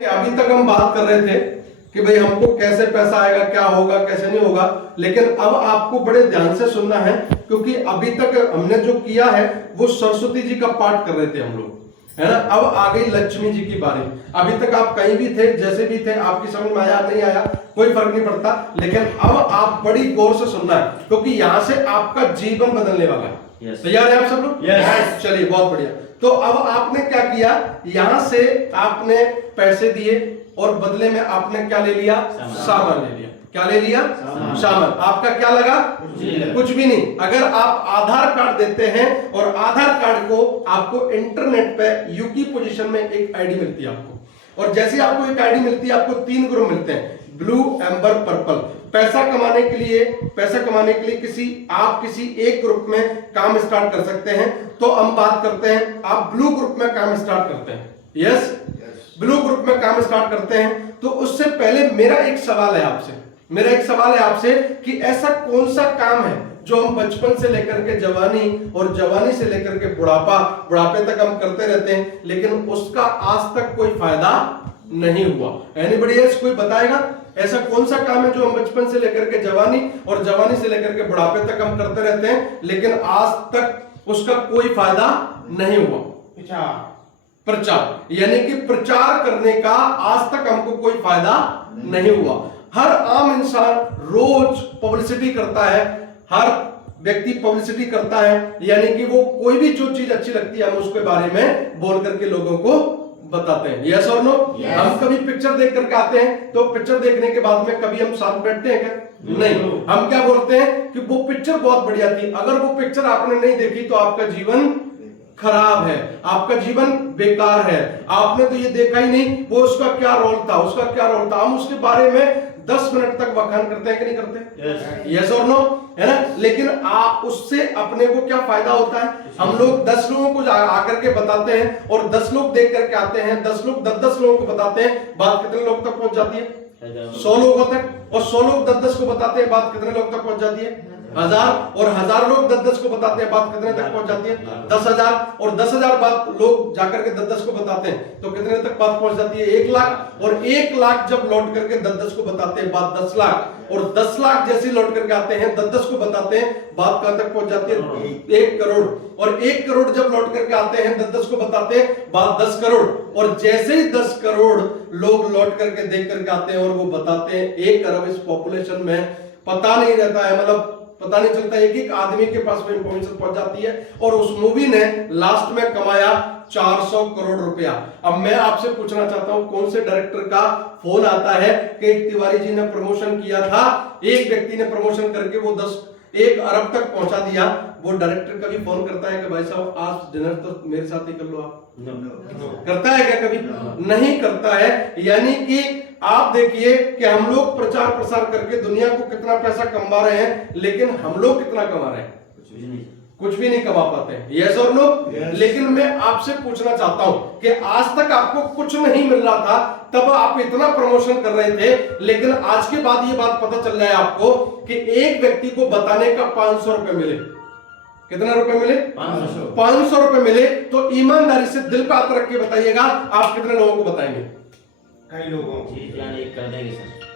अभी तक हम बात कर रहे थे कि भाई हमको कैसे पैसा आएगा, क्या होगा, कैसे नहीं होगा, लेकिन अब आपको बड़े ध्यान से सुनना है, क्योंकि अभी तक हमने जो किया है वो सरस्वती जी का पाठ कर रहे थे हम लोग, है ना। अब आ गई लक्ष्मी जी की बारी। अभी तक आप कहीं भी थे, जैसे भी थे, आपकी समझ में आया नहीं आया कोई फर्क नहीं पड़ता, लेकिन अब आप बड़ी गौर से सुनना है, क्योंकि यहां से आपका जीवन बदलने वाला है। तैयार है आप सब लोग? चलिए, बहुत बढ़िया। तो अब आपने क्या किया, यहां से आपने पैसे दिए और बदले में आपने क्या ले लिया? सामान ले लिया। क्या ले लिया? सामान। आपका क्या लगा? कुछ भी नहीं। अगर आप आधार कार्ड देते हैं और आधार कार्ड को आपको इंटरनेट पे यूकी पोजीशन में एक आईडी मिलती है आपको, और जैसे आपको एक आईडी मिलती है, आपको 3 ग्रुप मिलते हैं, ब्लू, एम्बर, पर्पल। पैसा कमाने के लिए किसी एक ग्रुप में काम स्टार्ट कर सकते हैं। तो हम बात करते हैं, आप ब्लू ग्रुप में काम स्टार्ट करते हैं। यस, ब्लू ग्रुप में काम स्टार्ट करते हैं। तो उससे पहले मेरा एक सवाल है आपसे कि ऐसा कौन सा काम है जो हम बचपन से लेकर के जवानी और जवानी से लेकर के बुढ़ापे तक हम करते रहते हैं, लेकिन उसका आज तक कोई फायदा नहीं हुआ? Anybody else? कोई बताएगा ऐसा कौन सा काम है जो हम बचपन से लेकर के जवानी और जवानी से लेकर के बुढ़ापे तक हम करते रहते हैं, लेकिन आज तक उसका कोई फायदा नहीं हुआ? प्रचार। यानी कि प्रचार करने का आज तक हमको कोई फायदा नहीं हुआ। हर आम इंसान रोज पब्लिसिटी करता है, हर व्यक्ति पब्लिसिटी करता है, यानी कि वो कोई भी जो चीज अच्छी लगती है हम उसके बारे में बोल करके लोगों को बताते हैं। यस और नो? हम कभी पिक्चर देख करके आते हैं, तो पिक्चर देखने के बाद में कभी हम साथ बैठते हैं क्या? नहीं। हम क्या बोलते हैं कि वो पिक्चर बहुत बढ़िया थी। अगर वो पिक्चर आपने नहीं देखी तो आपका जीवन खराब है, आपका जीवन बेकार है, आपने तो ये देखा ही नहीं वो उसका क्या रोल था, हम उसके बारे में 10 मिनट तक बखान करते हैं कि नहीं करते? यस और नो? है ना। लेकिन उससे अपने को क्या फायदा होता है? हम लोग 10 लोगों को आकर के बताते हैं और 10 लोग देख करके आते हैं, 10 लोग 10 लोगों को बताते हैं, बात कितने लोग तक पहुंच जाती है? 100 लोगों तक। और 100 लोग 10 को बताते हैं, बात कितने लोग तक पहुंच जाती है? 1000। और 1000 लोग 10 को बताते हैं, बात कितने तक पहुंच जाती है? 10,000। और 10,000 बात लोग जाकर के 10 को बताते हैं तो कितने तक बात पहुंच जाती है? 1 लाख। और 1 लाख जब लौट करके 10 को बताते हैं, बात 10 लाख। और 10 लाख जैसे लौट करके आते हैं 10 को बताते हैं, बात कहां तक पहुंच जाती है? 1 करोड़। और 1 करोड़ जब लौट करके आते हैं 10 को बताते हैं, बात 10 करोड़। और जैसे ही 10 करोड़ लोग लौट करके देख करके आते हैं और वो बताते हैं 1 अरब, इस पॉपुलेशन में पता नहीं रहता है, मतलब पता नहीं चलता, एक आदमी के पास में इंफॉर्मेशन पहुंच जाती है। और उस मूवी ने लास्ट में कमाया 400 करोड़ रुपया। अब मैं आपसे पूछना चाहता हूं, कौन से डायरेक्टर का फोन आता है कि तिवारी जी ने प्रमोशन किया था, एक व्यक्ति ने प्रमोशन करके वो 1 अरब तक पहुंचा दिया? वो डायरेक्टर कभी फोन करता है कि भाई साहब आज डिनर तो मेरे साथ ही कर लो आप? करता है क्या? कभी नहीं करता है। यानी कि आप देखिए कि हम लोग प्रचार प्रसार करके दुनिया को कितना पैसा कमा रहे हैं, लेकिन हम लोग कितना कमा रहे हैं? कुछ भी नहीं कमा पाते हैं। यस और नो? लेकिन मैं आपसे पूछना चाहता हूं कि आज तक आपको कुछ नहीं मिल रहा था, तब आप इतना प्रमोशन कर रहे थे, लेकिन आज के बाद ये बात पता चल रहा है आपको कि एक व्यक्ति को बताने का 500 रुपए मिले। कितना रुपए मिले? 500 रुपए मिले। तो ईमानदारी से दिल पे हाथ रख के बताइएगा, आप कितने लोगों को बताएंगे? कई लोगों को कर देंगे सर।